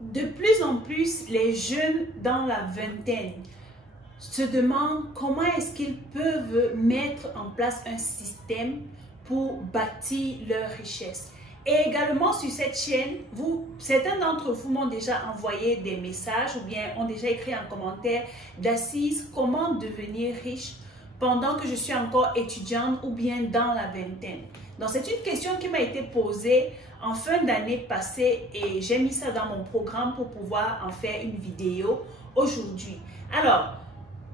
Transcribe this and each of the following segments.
De plus en plus, les jeunes dans la vingtaine se demandent comment est-ce qu'ils peuvent mettre en place un système pour bâtir leur richesse. Et également sur cette chaîne, certains d'entre vous m'ont déjà envoyé des messages ou bien ont déjà écrit en commentaire d'Assise comment devenir riche pendant que je suis encore étudiante ou bien dans la vingtaine. Donc c'est une question qui m'a été posée en fin d'année passée et j'ai mis ça dans mon programme pour pouvoir en faire une vidéo aujourd'hui. Alors,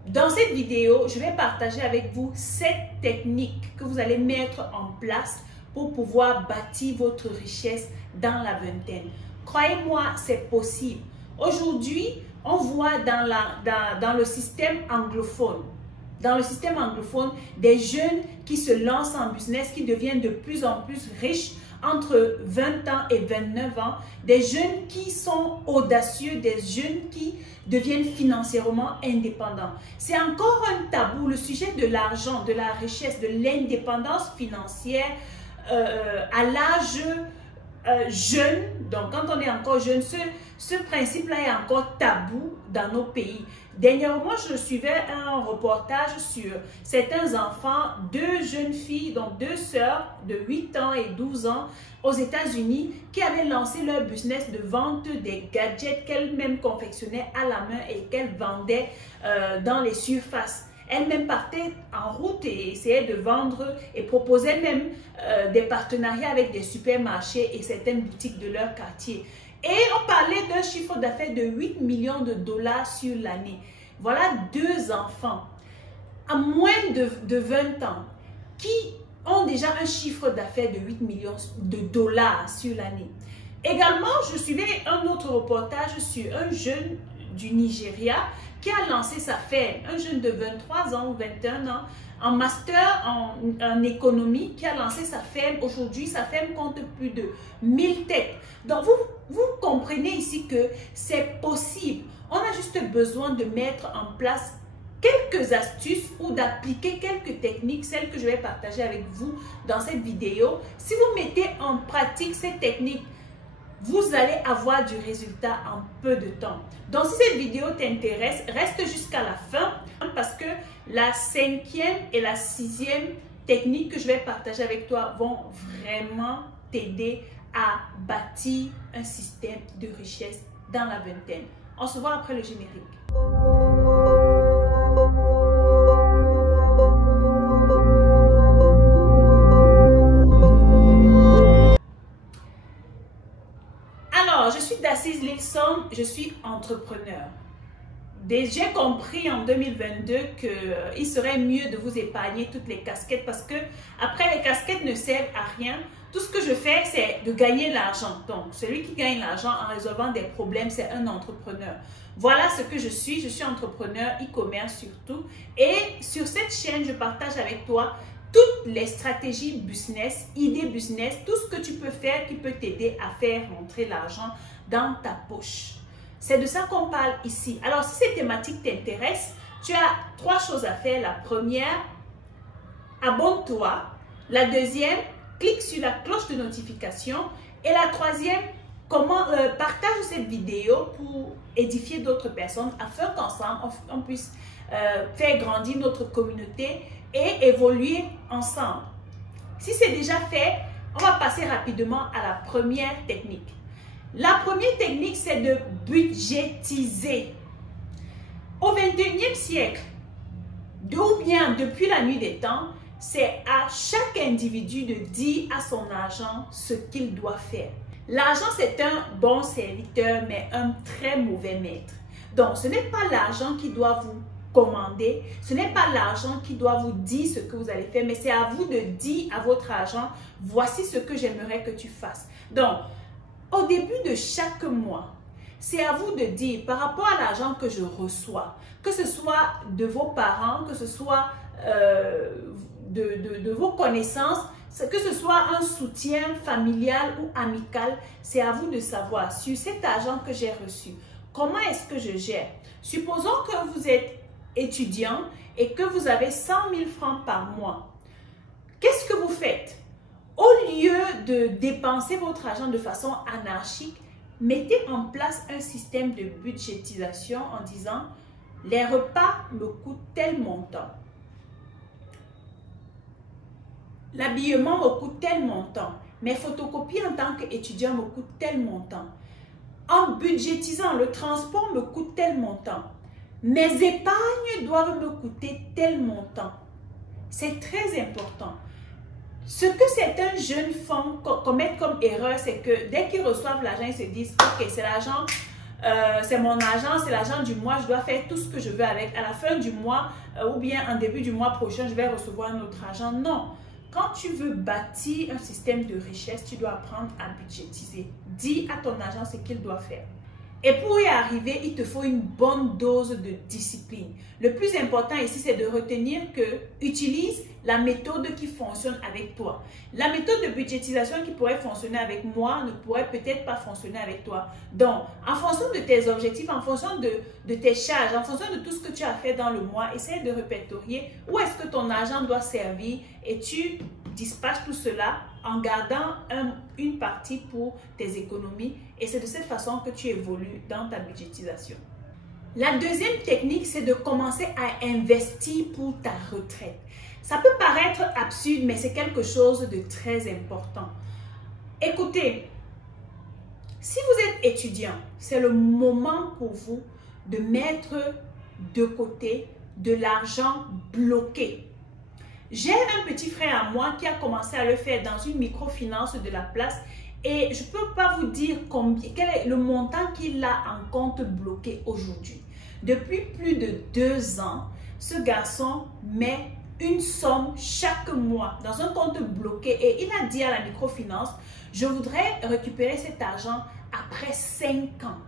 dans cette vidéo, je vais partager avec vous 7 techniques que vous allez mettre en place pour pouvoir bâtir votre richesse dans la vingtaine. Croyez-moi, c'est possible. Aujourd'hui, on voit dans le système anglophone, des jeunes qui se lancent en business, qui deviennent de plus en plus riches entre 20 ans et 29 ans, des jeunes qui sont audacieux, des jeunes qui deviennent financièrement indépendants. C'est encore un tabou, le sujet de l'argent, de la richesse, de l'indépendance financière à l'âge jeune. Donc quand on est encore jeune, ce principe-là est encore tabou dans nos pays. Dernièrement, je suivais un reportage sur certains enfants, 2 jeunes filles, donc 2 sœurs de 8 ans et 12 ans aux États-Unis qui avaient lancé leur business de vente des gadgets qu'elles-mêmes confectionnaient à la main et qu'elles vendaient dans les surfaces. Elles-mêmes partaient en route et essayaient de vendre et proposaient même des partenariats avec des supermarchés et certaines boutiques de leur quartier. Et on parlait d'un chiffre d'affaires de 8 millions de dollars sur l'année. Voilà 2 enfants à moins de 20 ans qui ont déjà un chiffre d'affaires de 8 millions de dollars sur l'année. Également, je suivais un autre reportage sur un jeune du Nigeria qui a lancé sa ferme, un jeune de 23 ans ou 21 ans, en master en économie, qui a lancé sa ferme. Aujourd'hui, sa ferme compte plus de 1000 têtes. Donc, vous comprenez ici que c'est possible. On a juste besoin de mettre en place quelques astuces ou d'appliquer quelques techniques, celles que je vais partager avec vous dans cette vidéo. Si vous mettez en pratique ces techniques, vous allez avoir du résultat en peu de temps. Donc, si cette vidéo t'intéresse, reste jusqu'à la fin parce que la 5e et la 6e technique que je vais partager avec toi vont vraiment t'aider à bâtir un système de richesse dans la vingtaine. On se voit après le générique. Je suis d'Assise Lilson, je suis entrepreneur. J'ai compris en 2022 qu'il serait mieux de vous épargner toutes les casquettes parce que après les casquettes ne servent à rien. Tout ce que je fais, c'est de gagner l'argent. Donc, celui qui gagne l'argent en résolvant des problèmes, c'est un entrepreneur. Voilà ce que je suis entrepreneur, e-commerce surtout. Et sur cette chaîne, je partage avec toi toutes les stratégies business, idées business, tout ce que tu peux faire qui peut t'aider à faire rentrer l'argent dans ta poche. C'est de ça qu'on parle ici. Alors, si ces thématiques t'intéressent, tu as 3 choses à faire. La première, abonne-toi. La deuxième, clique sur la cloche de notification. Et la troisième, partage cette vidéo pour édifier d'autres personnes afin qu'ensemble, on puisse faire grandir notre communauté et évoluer ensemble. Si c'est déjà fait, on va passer rapidement à la première technique. La première technique, c'est de budgétiser. Au 21e siècle, ou bien depuis la nuit des temps, c'est à chaque individu de dire à son argent ce qu'il doit faire. L'argent, c'est un bon serviteur, mais un très mauvais maître. Donc, ce n'est pas l'argent qui doit vous commander, ce n'est pas l'argent qui doit vous dire ce que vous allez faire, mais c'est à vous de dire à votre argent, voici ce que j'aimerais que tu fasses. Donc, au début de chaque mois, c'est à vous de dire par rapport à l'argent que je reçois, que ce soit de vos parents, que ce soit de vos connaissances, que ce soit un soutien familial ou amical, c'est à vous de savoir sur cet argent que j'ai reçu, comment est-ce que je gère. Supposons que vous êtes étudiant et que vous avez 100 000 francs par mois. Qu'est-ce que vous faites? Au lieu de dépenser votre argent de façon anarchique, Mettez en place un système de budgétisation en disant les repas me coûtent tel montant. L'habillement me coûte tel montant. Mes photocopies en tant qu'étudiant me coûtent tel montant. En budgétisant, le transport me coûte tel montant. Mes épargnes doivent me coûter tel montant. C'est très important. Ce que certains jeunes font, commettent comme erreur, c'est que dès qu'ils reçoivent l'argent, ils se disent « Ok, c'est l'argent, c'est mon argent, c'est l'argent du mois, je dois faire tout ce que je veux avec. À la fin du mois ou bien en début du mois prochain, je vais recevoir un autre argent. » Non. Quand tu veux bâtir un système de richesse, tu dois apprendre à budgétiser. Dis à ton argent ce qu'il doit faire. Et pour y arriver, il te faut une bonne dose de discipline. Le plus important ici, c'est de retenir que utilise la méthode qui fonctionne avec toi. La méthode de budgétisation qui pourrait fonctionner avec moi ne pourrait peut-être pas fonctionner avec toi. Donc, en fonction de tes objectifs, en fonction de tes charges, en fonction de tout ce que tu as fait dans le mois, essaie de répertorier où est-ce que ton argent doit servir et tu dispatches tout cela en gardant une partie pour tes économies et c'est de cette façon que tu évolues dans ta budgétisation. La deuxième technique, c'est de commencer à investir pour ta retraite. Ça peut paraître absurde, mais c'est quelque chose de très important. Écoutez, si vous êtes étudiant, c'est le moment pour vous de mettre de côté de l'argent bloqué. J'ai un petit frère à moi qui a commencé à le faire dans une microfinance de la place et je ne peux pas vous dire quel est le montant qu'il a en compte bloqué aujourd'hui. Depuis plus de 2 ans, ce garçon met une somme chaque mois dans un compte bloqué et il a dit à la microfinance, je voudrais récupérer cet argent après 5 ans.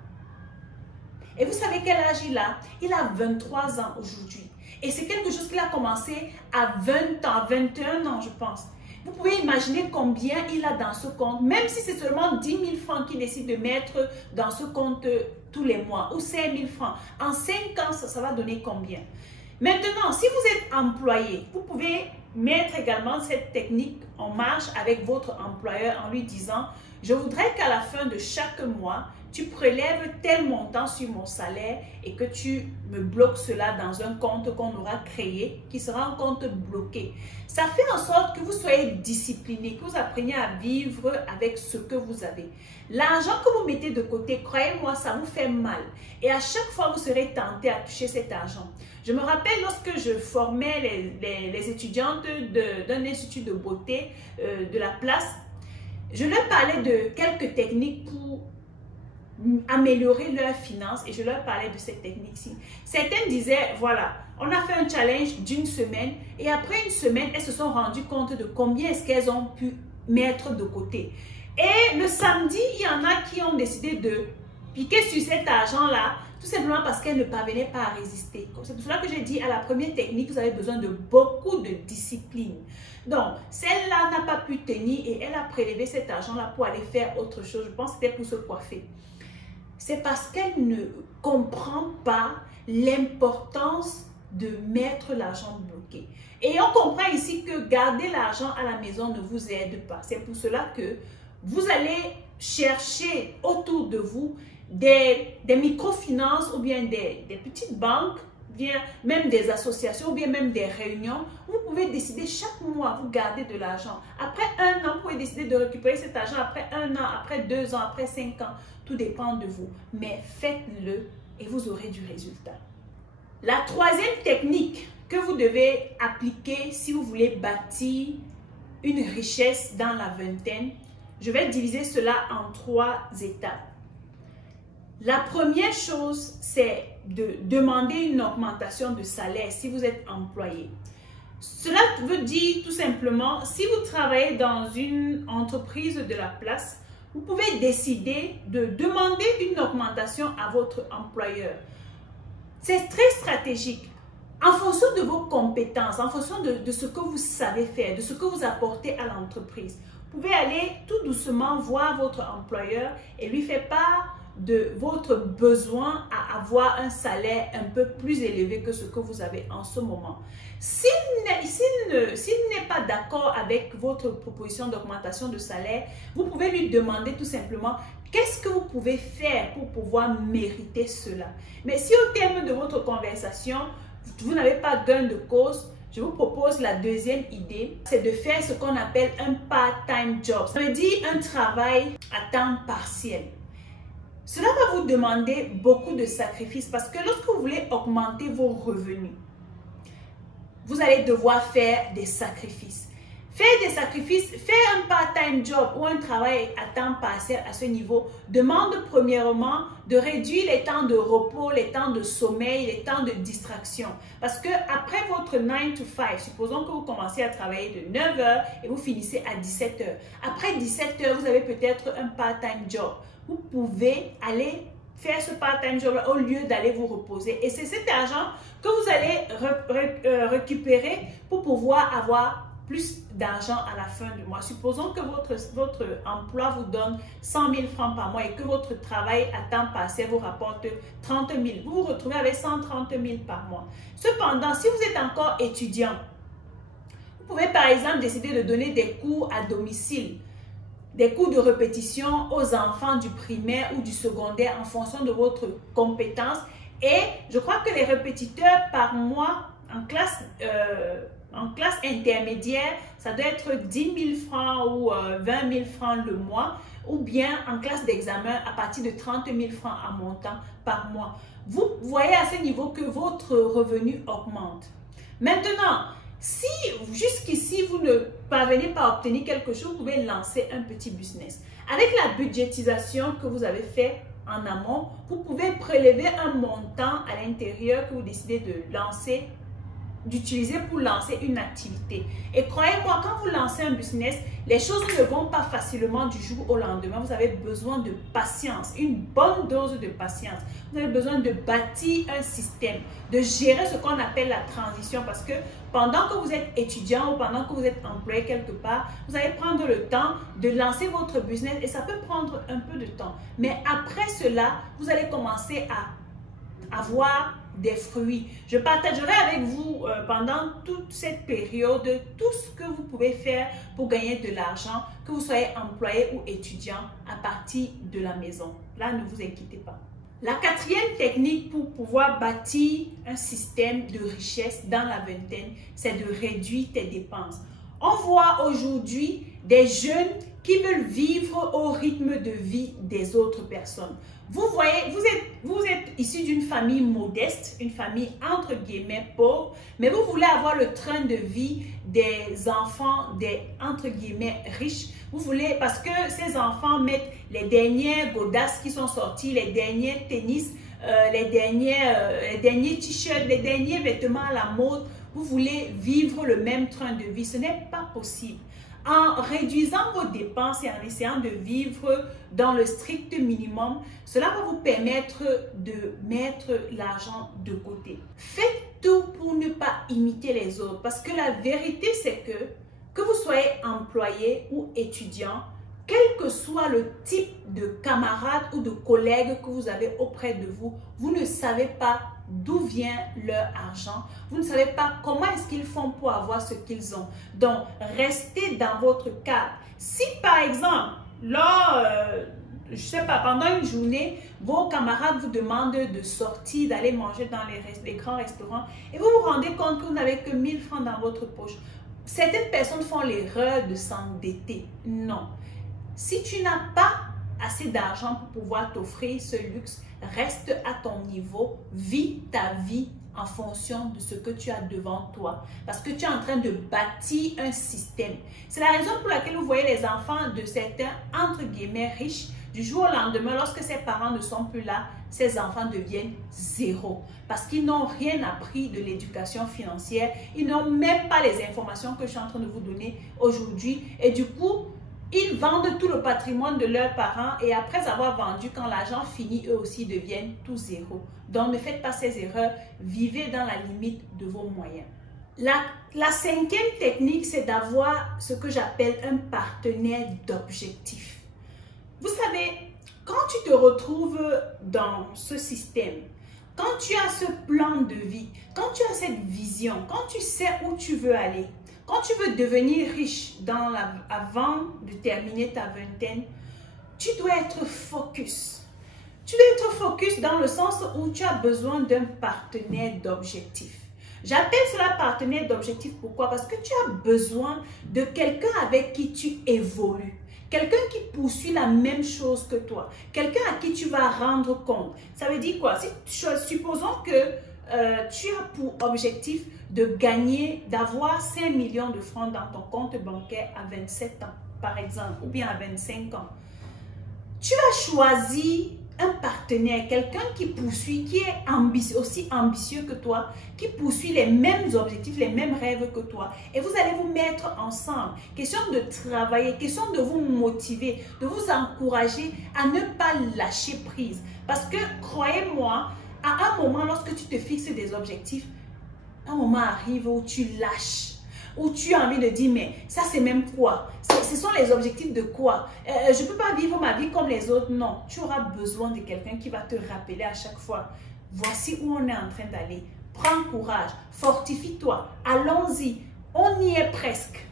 Et vous savez quel âge il a? Il a 23 ans aujourd'hui. Et c'est quelque chose qu'il a commencé à 20 ans, 21 ans, je pense. Vous pouvez imaginer combien il a dans ce compte, même si c'est seulement 10 000 francs qu'il décide de mettre dans ce compte tous les mois, ou 5 000 francs. En 5 ans, ça va donner combien? Maintenant, si vous êtes employé, vous pouvez mettre également cette technique en marche avec votre employeur en lui disant « Je voudrais qu'à la fin de chaque mois, tu prélèves tel montant sur mon salaire et que tu me bloques cela dans un compte qu'on aura créé, qui sera un compte bloqué. » Ça fait en sorte que vous soyez discipliné, que vous appreniez à vivre avec ce que vous avez. L'argent que vous mettez de côté, croyez-moi, ça vous fait mal. Et à chaque fois, vous serez tenté à toucher cet argent. Je me rappelle lorsque je formais les étudiantes d'un institut de beauté de la place, je leur parlais de quelques techniques pour améliorer leurs finances et je leur parlais de cette technique-ci. Certaines disaient, voilà, on a fait un challenge d'une semaine et après une semaine, elles se sont rendues compte de combien est-ce qu'elles ont pu mettre de côté. Et le samedi, il y en a qui ont décidé de piquer sur cet argent-là, tout simplement parce qu'elles ne parvenaient pas à résister. C'est pour cela que j'ai dit à la première technique, vous avez besoin de beaucoup de discipline. Donc, celle-là n'a pas pu tenir et elle a prélevé cet argent-là pour aller faire autre chose. Je pense que c'était pour se coiffer. C'est parce qu'elle ne comprend pas l'importance de mettre l'argent bloqué. Et on comprend ici que garder l'argent à la maison ne vous aide pas. C'est pour cela que vous allez chercher autour de vous des microfinances ou bien des petites banques, bien même des associations ou bien même des réunions où vous pouvez décider chaque mois, vous gardez de l'argent. Après 1 an, vous pouvez décider de récupérer cet argent après 1 an, après 2 ans, après 5 ans. Tout dépend de vous. Mais faites-le et vous aurez du résultat. La troisième technique que vous devez appliquer si vous voulez bâtir une richesse dans la vingtaine, je vais diviser cela en 3 étapes. La première chose, c'est de demander une augmentation de salaire si vous êtes employé. Cela veut dire tout simplement, si vous travaillez dans une entreprise de la place, vous pouvez décider de demander une augmentation à votre employeur. C'est très stratégique. En fonction de vos compétences, en fonction de ce que vous savez faire, de ce que vous apportez à l'entreprise, vous pouvez aller tout doucement voir votre employeur et lui faire part de votre besoin à avoir un salaire un peu plus élevé que ce que vous avez en ce moment. S'il n'est pas d'accord avec votre proposition d'augmentation de salaire, vous pouvez lui demander tout simplement qu'est-ce que vous pouvez faire pour pouvoir mériter cela. Mais si au terme de votre conversation, vous n'avez pas gain de cause, je vous propose la deuxième idée, c'est de faire ce qu'on appelle un part-time job. Ça veut dire un travail à temps partiel. Cela va vous demander beaucoup de sacrifices parce que lorsque vous voulez augmenter vos revenus, vous allez devoir faire des sacrifices. Faire des sacrifices, faire un part-time job ou un travail à temps partiel à ce niveau demande premièrement de réduire les temps de repos, les temps de sommeil, les temps de distraction. Parce que après votre 9 to 5, supposons que vous commencez à travailler de 9 h et vous finissez à 17 h. Après 17 h, vous avez peut-être un part-time job. Vous pouvez aller faire ce part-time job au lieu d'aller vous reposer. Et c'est cet argent que vous allez récupérer pour pouvoir avoir plus d'argent à la fin du mois. Supposons que votre emploi vous donne 100 000 francs par mois et que votre travail à temps partiel vous rapporte 30 000. Vous vous retrouvez avec 130 000 par mois. Cependant, si vous êtes encore étudiant, vous pouvez par exemple décider de donner des cours à domicile, des cours de répétition aux enfants du primaire ou du secondaire en fonction de votre compétence. Et je crois que les répétiteurs par mois en classe intermédiaire, ça doit être 10 000 francs ou 20 000 francs le mois, ou bien en classe d'examen à partir de 30 000 francs à montant par mois. Vous voyez à ce niveau que votre revenu augmente. Maintenant, si jusqu'ici vous ne parvenez pas à obtenir quelque chose, vous pouvez lancer un petit business. Avec la budgétisation que vous avez fait en amont, vous pouvez prélever un montant à l'intérieur que vous décidez d'utiliser pour lancer une activité. Et croyez-moi, quand vous lancez un business, les choses ne vont pas facilement du jour au lendemain. Vous avez besoin de patience, une bonne dose de patience. Vous avez besoin de bâtir un système, de gérer ce qu'on appelle la transition, parce que pendant que vous êtes étudiant ou pendant que vous êtes employé quelque part, vous allez prendre le temps de lancer votre business et ça peut prendre un peu de temps. Mais après cela, vous allez commencer à avoir des fruits. Je partagerai avec vous pendant toute cette période tout ce que vous pouvez faire pour gagner de l'argent, que vous soyez employé ou étudiant à partir de la maison. Là, ne vous inquiétez pas. La quatrième technique pour pouvoir bâtir un système de richesse dans la vingtaine, c'est de réduire tes dépenses. On voit aujourd'hui des jeunes qui veulent vivre au rythme de vie des autres personnes. Vous voyez, vous êtes issu d'une famille modeste, une famille entre guillemets pauvre, mais vous voulez avoir le train de vie des enfants des entre guillemets riches. Vous voulez, parce que ces enfants mettent les dernières godasses qui sont sorties, les derniers tennis, les derniers t-shirts, les derniers vêtements à la mode. Vous voulez vivre le même train de vie. Ce n'est pas possible. En réduisant vos dépenses et en essayant de vivre dans le strict minimum, cela va vous permettre de mettre l'argent de côté. Faites tout pour ne pas imiter les autres, parce que la vérité c'est que vous soyez employé ou étudiant, quel que soit le type de camarade ou de collègue que vous avez auprès de vous, vous ne savez pas d'où vient leur argent. Vous ne savez pas comment est-ce qu'ils font pour avoir ce qu'ils ont. Donc, restez dans votre cadre. Si par exemple, là, je sais pas, pendant une journée, vos camarades vous demandent de sortir, d'aller manger dans les grands restaurants et vous vous rendez compte que vous n'avez que 1000 francs dans votre poche. Certaines personnes font l'erreur de s'endetter. Non. Si tu n'as pas assez d'argent pour pouvoir t'offrir ce luxe, reste à ton niveau, vis ta vie en fonction de ce que tu as devant toi. Parce que tu es en train de bâtir un système. C'est la raison pour laquelle vous voyez les enfants de certains, entre guillemets, riches, du jour au lendemain, lorsque ses parents ne sont plus là, ces enfants deviennent zéro. Parce qu'ils n'ont rien appris de l'éducation financière. Ils n'ont même pas les informations que je suis en train de vous donner aujourd'hui. Et du coup, ils vendent tout le patrimoine de leurs parents et après avoir vendu, quand l'argent finit, eux aussi deviennent tout zéro. Donc, ne faites pas ces erreurs. Vivez dans la limite de vos moyens. La cinquième technique, c'est d'avoir ce que j'appelle un partenaire d'objectif. Vous savez, quand tu te retrouves dans ce système, quand tu as ce plan de vie, quand tu as cette vision, quand tu sais où tu veux aller, quand tu veux devenir riche avant de terminer ta vingtaine, tu dois être focus. Tu dois être focus dans le sens où tu as besoin d'un partenaire d'objectif. J'appelle cela partenaire d'objectif. Pourquoi? Parce que tu as besoin de quelqu'un avec qui tu évolues. Quelqu'un qui poursuit la même chose que toi. Quelqu'un à qui tu vas rendre compte. Ça veut dire quoi? Supposons que tu as pour objectif de gagner, d'avoir 5 millions de francs dans ton compte bancaire à 27 ans, par exemple, ou bien à 25 ans. Tu as choisi un partenaire, quelqu'un qui poursuit, qui est aussi ambitieux que toi, qui poursuit les mêmes objectifs, les mêmes rêves que toi. Et vous allez vous mettre ensemble. Question de travailler, question de vous motiver, de vous encourager à ne pas lâcher prise. Parce que, croyez-moi, à un moment, lorsque tu te fixes des objectifs, un moment arrive où tu lâches. Où tu as envie de dire, mais ça c'est même quoi? Ce sont les objectifs de quoi? Je ne peux pas vivre ma vie comme les autres. Non, tu auras besoin de quelqu'un qui va te rappeler à chaque fois. Voici où on est en train d'aller. Prends courage, fortifie-toi, allons-y. On y est presque.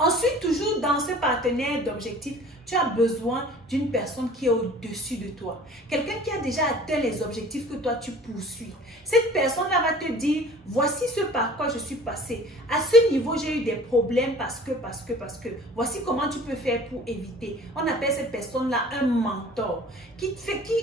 Ensuite, toujours dans ce partenaire d'objectifs, tu as besoin d'une personne qui est au-dessus de toi. Quelqu'un qui a déjà atteint les objectifs que toi tu poursuis. Cette personne-là va te dire, voici ce par quoi je suis passé. À ce niveau, j'ai eu des problèmes parce que. Voici comment tu peux faire pour éviter. On appelle cette personne-là un mentor qui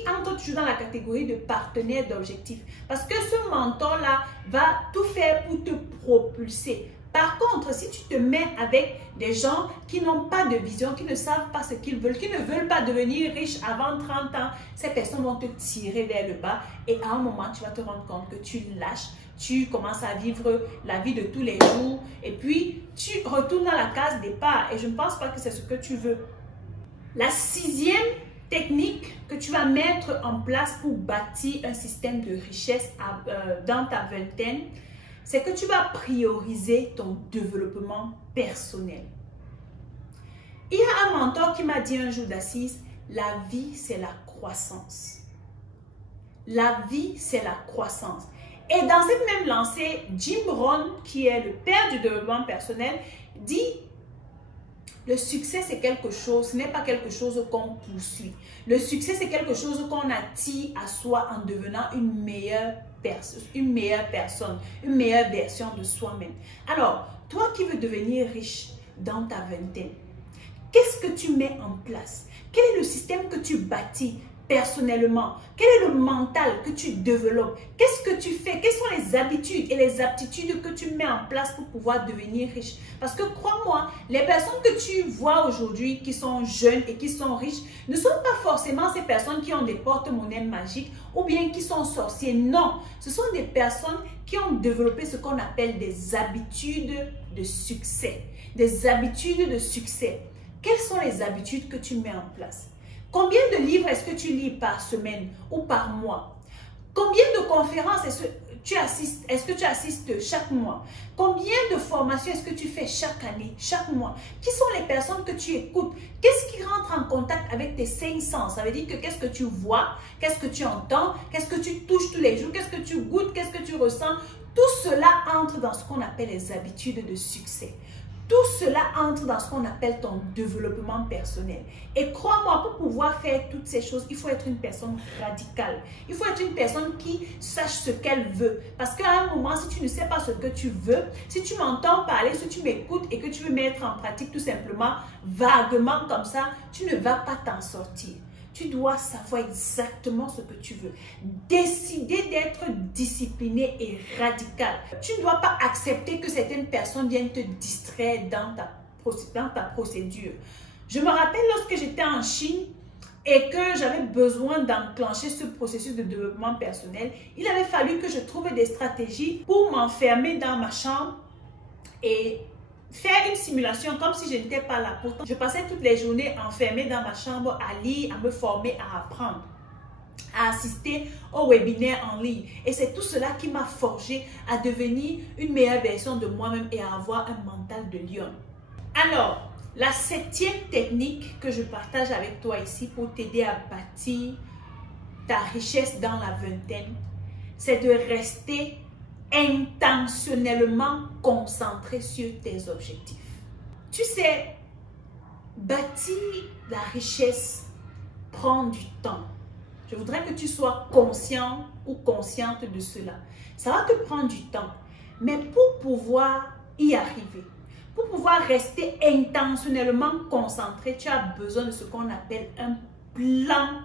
entre toujours dans la catégorie de partenaire d'objectifs. Parce que ce mentor-là va tout faire pour te propulser. Par contre, si tu te mets avec des gens qui n'ont pas de vision, qui ne savent pas ce qu'ils veulent, qui ne veulent pas devenir riches avant 30 ans, ces personnes vont te tirer vers le bas et à un moment, tu vas te rendre compte que tu lâches, tu commences à vivre la vie de tous les jours et puis tu retournes dans la case départ et je ne pense pas que c'est ce que tu veux. La 6e technique que tu vas mettre en place pour bâtir un système de richesse dans ta vingtaine, c'est que tu vas prioriser ton développement personnel. Il y a un mentor qui m'a dit un jour d'assise, la vie c'est la croissance. La vie c'est la croissance. Et dans cette même lancée, Jim Rohn, qui est le père du développement personnel, dit le succès c'est quelque chose, ce n'est pas quelque chose qu'on poursuit. Le succès c'est quelque chose qu'on attire à soi en devenant une meilleure personne, une meilleure version de soi-même. Alors, toi qui veux devenir riche dans ta vingtaine, qu'est-ce que tu mets en place? Quel est le système que tu bâtis personnellement? Quel est le mental que tu développes? Qu'est-ce que tu fais? Quelles sont les habitudes et les aptitudes que tu mets en place pour pouvoir devenir riche? Parce que crois-moi, les personnes que tu vois aujourd'hui qui sont jeunes et qui sont riches ne sont pas forcément ces personnes qui ont des porte-monnaies magiques ou bien qui sont sorciers. Non, ce sont des personnes qui ont développé ce qu'on appelle des habitudes de succès. Des habitudes de succès. Quelles sont les habitudes que tu mets en place? Combien de livres est-ce que tu lis par semaine ou par mois? Combien de conférences est-ce que tu assistes chaque mois? Combien de formations est-ce que tu fais chaque année, chaque mois? Qui sont les personnes que tu écoutes? Qu'est-ce qui rentre en contact avec tes 5 sens? Ça veut dire que qu'est-ce que tu vois? Qu'est-ce que tu entends? Qu'est-ce que tu touches tous les jours? Qu'est-ce que tu goûtes? Qu'est-ce que tu ressens? Tout cela entre dans ce qu'on appelle les habitudes de succès. Tout cela entre dans ce qu'on appelle ton développement personnel. Et crois-moi, pour pouvoir faire toutes ces choses, il faut être une personne radicale. Il faut être une personne qui sache ce qu'elle veut. Parce qu'à un moment, si tu ne sais pas ce que tu veux, si tu m'entends parler, si tu m'écoutes et que tu veux mettre en pratique tout simplement, vaguement comme ça, tu ne vas pas t'en sortir. Tu dois savoir exactement ce que tu veux. Décider d'être discipliné et radical. Tu ne dois pas accepter que certaines personnes viennent te distraire dans ta procédure. Je me rappelle lorsque j'étais en Chine et que j'avais besoin d'enclencher ce processus de développement personnel, il avait fallu que je trouve des stratégies pour m'enfermer dans ma chambre et faire une simulation comme si je n'étais pas là. Pourtant, je passais toutes les journées enfermée dans ma chambre à lire, à me former, à apprendre, à assister aux webinaires en ligne. Et c'est tout cela qui m'a forgé à devenir une meilleure version de moi-même et à avoir un mental de lion. Alors, la 7e technique que je partage avec toi ici pour t'aider à bâtir ta richesse dans la vingtaine, c'est de rester intentionnellement concentré sur tes objectifs. Tu sais, bâtir la richesse prend du temps. Je voudrais que tu sois conscient ou consciente de cela. Ça va te prendre du temps. Mais pour pouvoir y arriver, pour pouvoir rester intentionnellement concentré, tu as besoin de ce qu'on appelle un plan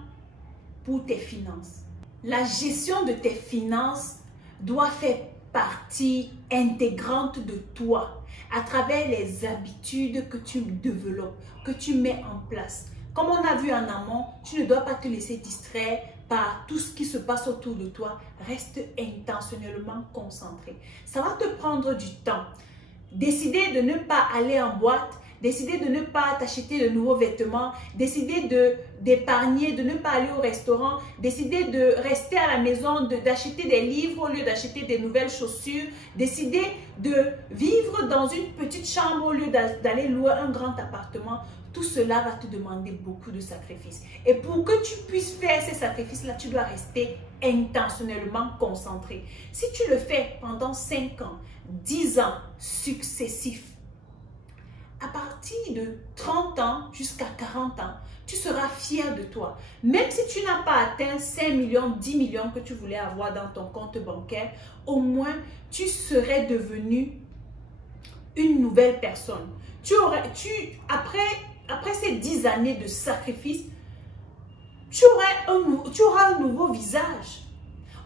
pour tes finances. La gestion de tes finances doit faire partie intégrante de toi à travers les habitudes que tu développes, que tu mets en place. Comme on a vu en amont, tu ne dois pas te laisser distraire par tout ce qui se passe autour de toi. Reste intentionnellement concentré. Ça va te prendre du temps. Décider de ne pas aller en boîte, décider de ne pas t'acheter de nouveaux vêtements, décider d'épargner, de ne pas aller au restaurant, décider de rester à la maison, d'acheter des livres au lieu d'acheter des nouvelles chaussures, décider de vivre dans une petite chambre au lieu d'aller louer un grand appartement. Tout cela va te demander beaucoup de sacrifices. Et pour que tu puisses faire ces sacrifices-là, tu dois rester intentionnellement concentré. Si tu le fais pendant 5 ans, 10 ans successifs, à partir de 30 ans jusqu'à 40 ans, tu seras fier de toi. Même si tu n'as pas atteint 5 millions, 10 millions que tu voulais avoir dans ton compte bancaire, au moins tu serais devenu une nouvelle personne. Après ces 10 années de sacrifice, tu auras un nouveau visage.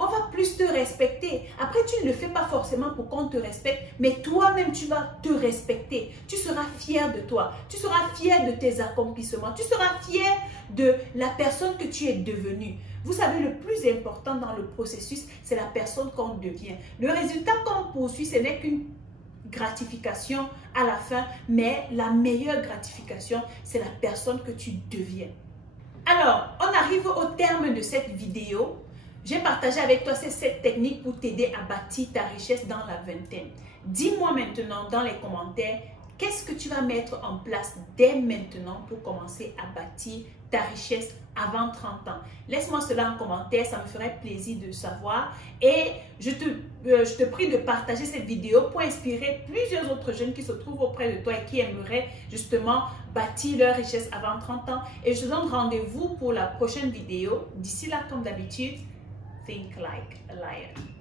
On va plus te respecter. Après, tu ne le fais pas forcément pour qu'on te respecte, mais toi-même, tu vas te respecter. Tu seras fier de toi. Tu seras fier de tes accomplissements. Tu seras fier de la personne que tu es devenue. Vous savez, le plus important dans le processus, c'est la personne qu'on devient. Le résultat qu'on poursuit, ce n'est qu'une gratification à la fin, mais la meilleure gratification, c'est la personne que tu deviens. Alors, on arrive au terme de cette vidéo. J'ai partagé avec toi ces 7 techniques pour t'aider à bâtir ta richesse dans la vingtaine. Dis-moi maintenant dans les commentaires, qu'est-ce que tu vas mettre en place dès maintenant pour commencer à bâtir ta richesse avant 30 ans? Laisse-moi cela en commentaire, ça me ferait plaisir de savoir. Et je te prie de partager cette vidéo pour inspirer plusieurs autres jeunes qui se trouvent auprès de toi et qui aimeraient justement bâtir leur richesse avant 30 ans. Et je te donne rendez-vous pour la prochaine vidéo. D'ici là, comme d'habitude, think like a lion.